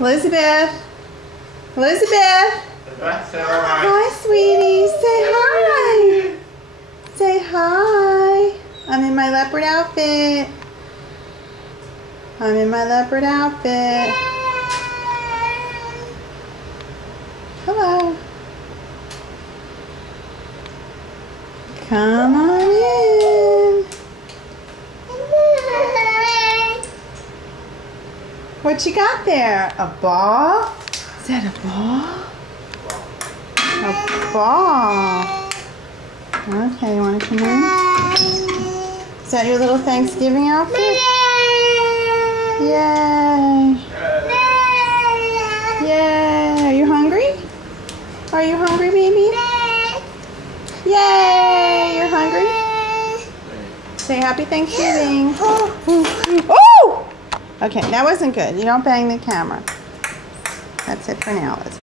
Elizabeth. Elizabeth. Hi, sweetie. Say hi. Say hi. I'm in my leopard outfit. I'm in my leopard outfit. Hello. Come on in. What you got there? A ball? Is that a ball? A ball. Okay, you want to come in? Is that your little Thanksgiving outfit? Yay! Yay! Are you hungry? Are you hungry, baby? Yay! You're hungry? Say happy Thanksgiving. Oh! Okay, that wasn't good. You don't bang the camera. That's it for now.